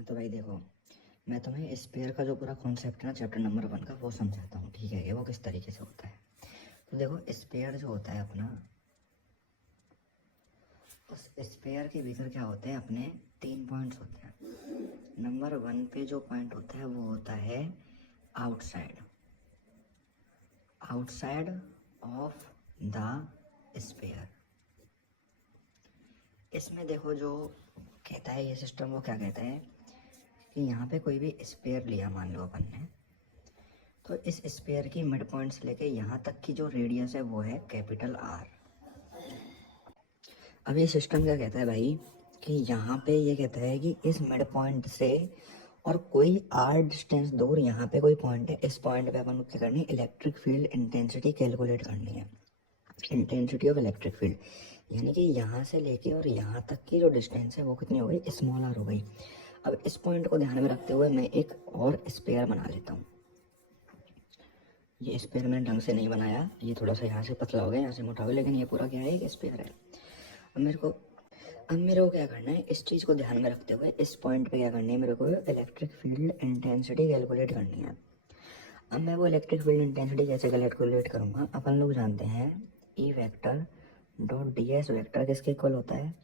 हाँ तो भाई देखो, मैं तुम्हें स्पेयर का जो पूरा कॉन्सेप्ट है ना चैप्टर नंबर 1 का वो समझाता हूँ, ठीक है कि वो किस तरीके से होता है। तो देखो, स्पेयर जो होता है अपना, उस स्पेयर के भीतर क्या होते हैं अपने 3 पॉइंट्स होते हैं। नंबर 1 पे जो पॉइंट होता है वो होता है outside, outside of the sphere. इसमें देखो जो कहता है ये सिस्टम, वो क्या कहता है कि यहाँ पे कोई भी स्पेयर लिया मान लो अपन ने, तो इस स्पेयर की मिड पॉइंट से लेके यहाँ तक की जो रेडियस है वो है कैपिटल आर। अब ये सिस्टम क्या कहता है भाई कि यहाँ पे ये कहता है कि इस मिड पॉइंट से और कोई आर डिस्टेंस दूर यहाँ पे कोई पॉइंट है, इस पॉइंट पे अपन को क्या करनी है, इलेक्ट्रिक फील्ड इंटेंसिटी कैलकुलेट करनी है। इंटेंसिटी ऑफ इलेक्ट्रिक फील्ड यानी कि यहाँ से लेके और यहाँ तक की जो डिस्टेंस है वो कितनी हो गई, स्मॉल आर हो गई। अब इस पॉइंट को ध्यान में रखते हुए मैं एक और स्पेयर बना लेता हूँ। ये स्पेयर मैंने ढंग से नहीं बनाया, ये थोड़ा सा यहाँ से पतला हो गया, यहाँ से मोटा हो गया, लेकिन ये पूरा क्या है, एक स्पेयर है। अब मेरे को क्या करना है, इस चीज़ को ध्यान में रखते हुए इस पॉइंट पे क्या करनी है, मेरे को इलेक्ट्रिक फील्ड इंटेंसिटी कैलकुलेट करनी है। अब मैं वो इलेक्ट्रिक फील्ड इंटेंसिटी कैसे कैलकुलेट करूँगा, अपन लोग जानते हैं E vector dot D S vector किसके इक्वल होता है,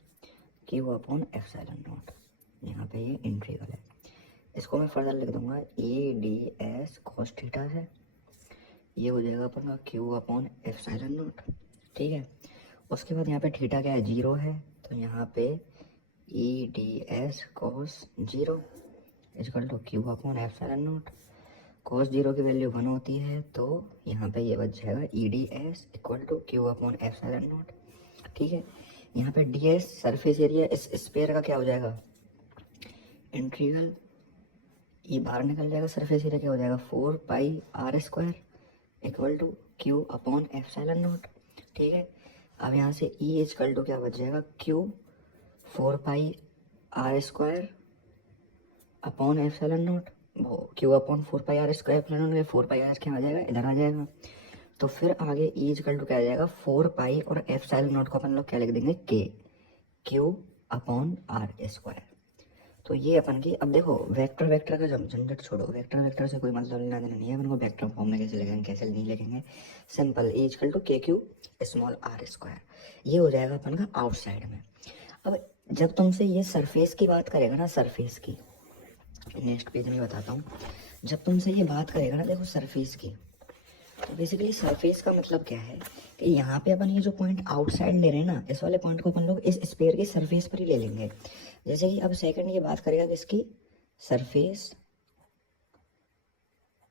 क्यू अपॉन एप्सिलॉन नॉट। यहाँ पे ये इंटीग्रल है, इसको मैं फर्दर लिख दूंगा A D S cos theta से, ये हो जाएगा अपन का क्यू अपॉन एप्सिलॉन नॉट, ठीक है। उसके बाद यहाँ पे थीटा क्या है, 0 है, तो यहाँ पे E D S cos 0 is equal to Q upon epsilon naught. Cos 0 की वैल्यू 1 होती है, तो यहाँ पे ये बच जाएगा E D S equal to Q upon epsilon naught, ठीक है। यहाँ पे डी एस सरफेस एरिया इस स्पेयर का क्या हो जाएगा, इंटीग्रल, ये बाहर निकल जाएगा, सरफेस एरिया क्या हो जाएगा, 4 pi are square equal to Q upon epsilon naught, ठीक है। अब यहाँ से ई इक्वल टू क्या बच जाएगा, Q 4 pi are square upon epsilon naught, वो Q upon 4 pi are square epsilon naught, 4 pi r क्या आ जाएगा, इधर आ जाएगा। तो फिर आगे ई इक्वल टू क्या आ जाएगा, 4 पाई और एप्सिलॉन नॉट को अपन लोग क्या लिख देंगे, के, क्यू अपॉन आर स्क्वायर। तो ये अपन की, अब देखो वेक्टर वेक्टर का झंझट छोड़ो, वेक्टर वेक्टर से कोई मतलब लेना देना नहीं है अपन को, वेक्टर फॉर्म में कैसे लिखेंगे कैसे नहीं लिखेंगे, simple A equal to K Q small R square, ये हो जाएगा अपन का आउटसाइड में। अब जब तुमसे ये सरफेस की बात करेगा ना, सरफेस की, नेक्स्ट पेज में बताता हूँ, जब तुमसे ये बात करेगा ना देखो सरफेस की, तो बेसिकली सरफेस का मतलब क्या है कि यहाँ पे अपन ये जो पॉइंट आउटसाइड ले रहे हैं ना, इस वाले पॉइंट को अपन लोग इस स्पेयर की सरफेस पर ही ले लेंगे। जैसे कि अब सेकंड ये बात करेगा किसकी, सरफेस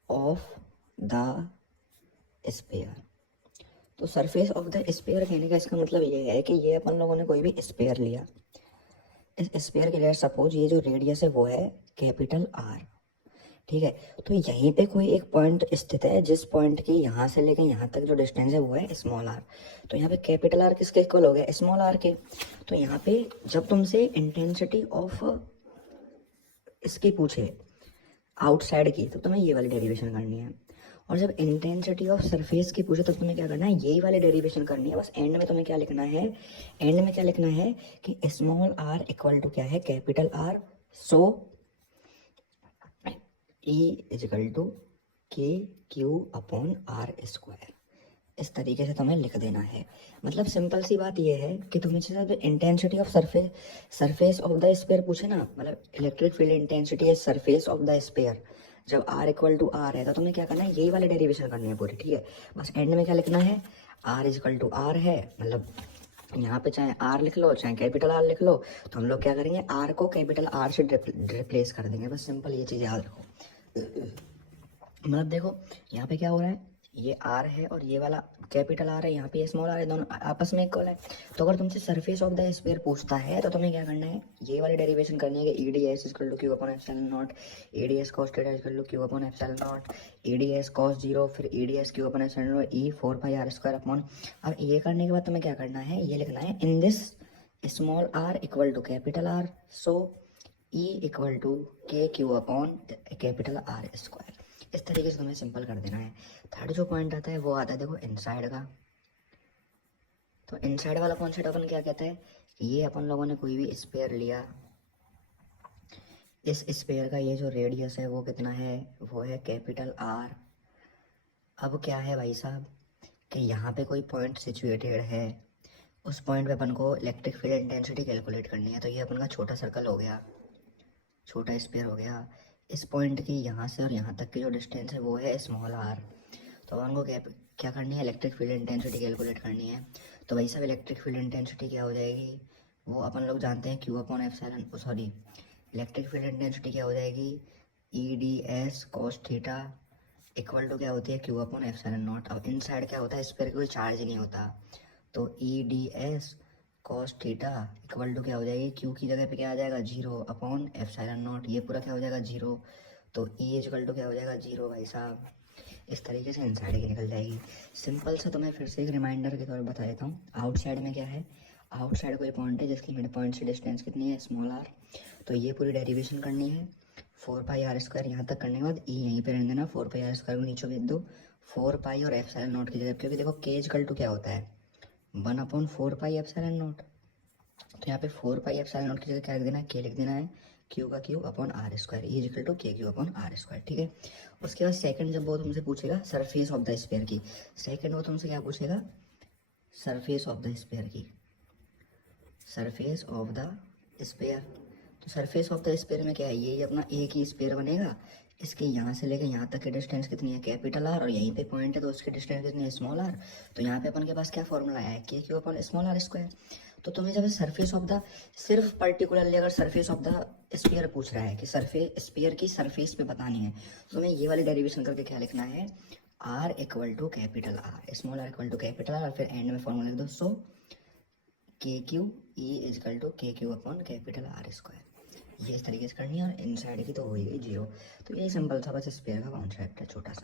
ऑफ द स्पेयर। तो सरफेस ऑफ द स्पेयर कहने का इसका मतलब ये है कि ये अपन लोगों ने कोई भी स्पेयर लिया, इस स्पेयर के लिए सपोज ये जो रेडियस है वो है कैपिटल आर, ठीक है। तो यहीं पे कोई एक पॉइंट स्थित है जिस पॉइंट की यहाँ से लेके यहाँ तक जो डिस्टेंस है वो है स्मॉल आर। तो यहाँ पे कैपिटल आर किसके इक्वल हो गया, स्मॉल आर के। तो यहाँ पे जब तुमसे इंटेंसिटी ऑफ इसकी पूछे आउटसाइड की, तो तुम्हें ये वाली डेरिवेशन करनी है। और जब इंटेंसिटी ऑफ सरफेस की पूछे तो तुम्हें क्या करना है, यही वाली डेरिवेशन करनी है। बस एंड में तुम्हें क्या लिखना है, एंड में क्या लिखना है कि स्मॉल आर इक्वल टू क्या है, capital R. So E is equal to K Q upon R square, इस तरीके से तुम्हें लिख देना है। मतलब सिंपल सी बात यह है कि तुम्हें जब intensity of surface of the sphere पूछे ना, मतलब इलेक्ट्रिक फील्ड इंटेंसिटी है सरफेस ऑफ द स्पेयर, जब आर इक्वल टू आर है तो तुम्हें क्या करना है, यही वाली डेरिवेशन करनी है पूरी, ठीक है। बस एंड में क्या लिखना है, आर इक्वल टू आर है, मतलब यहाँ पे चाहे आर लिख लो चाहे कैपिटल आर लिख लो, तो हम लोग क्या करेंगे, आर को कैपिटल आर से रिप्लेस कर देंगे। बस सिंपल ये चीज़ याद रखो। मतलब देखो यहाँ पे क्या हो रहा है, ये आर है और ये वाला कैपिटल आर है, यहाँ पे स्मॉल आर है, दोनों आपस में इक्वल है। तो अगर तुमसे सरफेस ऑफ द स्फीयर पूछता है तो तुम्हें क्या करना है, ये वाली डेरिवेशन करनी है कि E D S equal to Q upon epsilon naught, E D S cos theta equal to Q upon epsilon naught, E D S cos 0 फिर E D S Q upon epsilon naught E 4 pi are square upon. अब ये करने के बाद तुम्हें क्या करना है, ये लिखना है in this small are equal to capital R, so E equal to K Q upon capital R square. इस तरीके से तुम्हें सिंपल कर देना है। थर्ड जो पॉइंट आता है वो आता है देखो इनसाइड का। तो इनसाइड वाला कॉन्सेप्ट अपन क्या कहता है कि ये अपन लोगों ने कोई भी स्पेयर लिया, इस स्फीयर का ये जो रेडियस है वो कितना है, वो है कैपिटल आर। अब क्या है भाई साहब कि यहाँ पे कोई पॉइंट सिचुएटेड है, उस पॉइंट पे अपन को इलेक्ट्रिक फील्ड इंटेंसिटी कैलकुलेट करनी है। तो ये अपन का छोटा सर्कल हो गया, छोटा स्फीयर हो गया। इस पॉइंट की यहाँ से और यहाँ तक की जो डिस्टेंस है वो है स्मॉल आर। तो अपन को क्या करनी है, इलेक्ट्रिक फील्ड इंटेंसिटी कैलकुलेट करनी है। तो भाई साहब इलेक्ट्रिक फील्ड इंटेंसिटी क्या हो जाएगी, वो अपन लोग जानते हैं Q upon epsilon, sorry, electric field intensity क्या हो जाएगी, E D S cos theta equal to क्या होती है, क्यू अपॉन एप्सिलॉन नॉट। अब इन साइड क्या होता है, इस पर कोई चार्ज नहीं होता, तो E D S cos theta equal to क्या हो जाएगी, क्यू की जगह पे क्या आ जाएगा, जीरो अपॉन एप्सिलॉन नॉट, ये पूरा क्या हो जाएगा, जीरो। तो ई इक्वल टू क्या हो जाएगा, जीरो भाई साहब। इस तरीके से इनसाइड की निकल जाएगी। सिंपल सा तो मैं फिर से एक रिमाइंडर के तौर पर बता देता हूँ। आउटसाइड में क्या है, आउटसाइड कोई पॉइंट है जिसकी मिड पॉइंट से डिस्टेंस कितनी है, स्मॉल आर। तो ये पूरी डेरिवेशन करनी है, 4πr², यहाँ तक करने के बाद ई यहीं पे रहने देना, 4πr² को नीचे भेज दो, 4π और एप्सिलॉन नॉट की जगह, क्योंकि देखो के इक्वल टू क्या होता है, 1/4π एप्सिलॉन नॉट। तो यहाँ पे 4π एप्सिलॉन नॉट की जगह क्या लिख देना है, के लिख देना है, क्यू का Q upon R square, E equal to K Q upon R square, ठीक है। उसके बाद सेकंड जब वो तुमसे पूछेगा सरफेस ऑफ द स्फीयर की, सेकंड वो तुमसे क्या पूछेगा, सरफेस ऑफ द स्फीयर की, सरफेस ऑफ द स्फीयर। तो सरफेस ऑफ द स्फीयर में क्या है, ये अपना एक ही स्फीयर बनेगा, इसके यहाँ से लेकर यहाँ तक की डिस्टेंस कितनी है, कैपिटल आर, और यहीं पे पॉइंट है तो उसकी डिस्टेंस कितनी है, स्मॉल आर। तो यहाँ पे अपन के पास क्या फॉर्मूला है, K Q upon small R square. तो तुम्हें जब सरफेस ऑफ द, सिर्फ पर्टिकुलरली अगर सरफेस ऑफ द स्फीयर पूछ रहा है कि सरफेस स्फीयर की सरफेस पे बतानी है, तो तुम्हें ये वाली डेरिवेशन करके क्या लिखना है, R equal to capital R, small are equal to capital R, और फिर एंड में फॉर्मूला लिख दो, so K Q E is equal to K Q upon capital R square. ये इस तरीके से करनी है, और इन साइड की तो हो ही गई जीरो। तो ये सिंपल सा बस स्पेयर का कॉन्सेप्ट है, छोटा सा।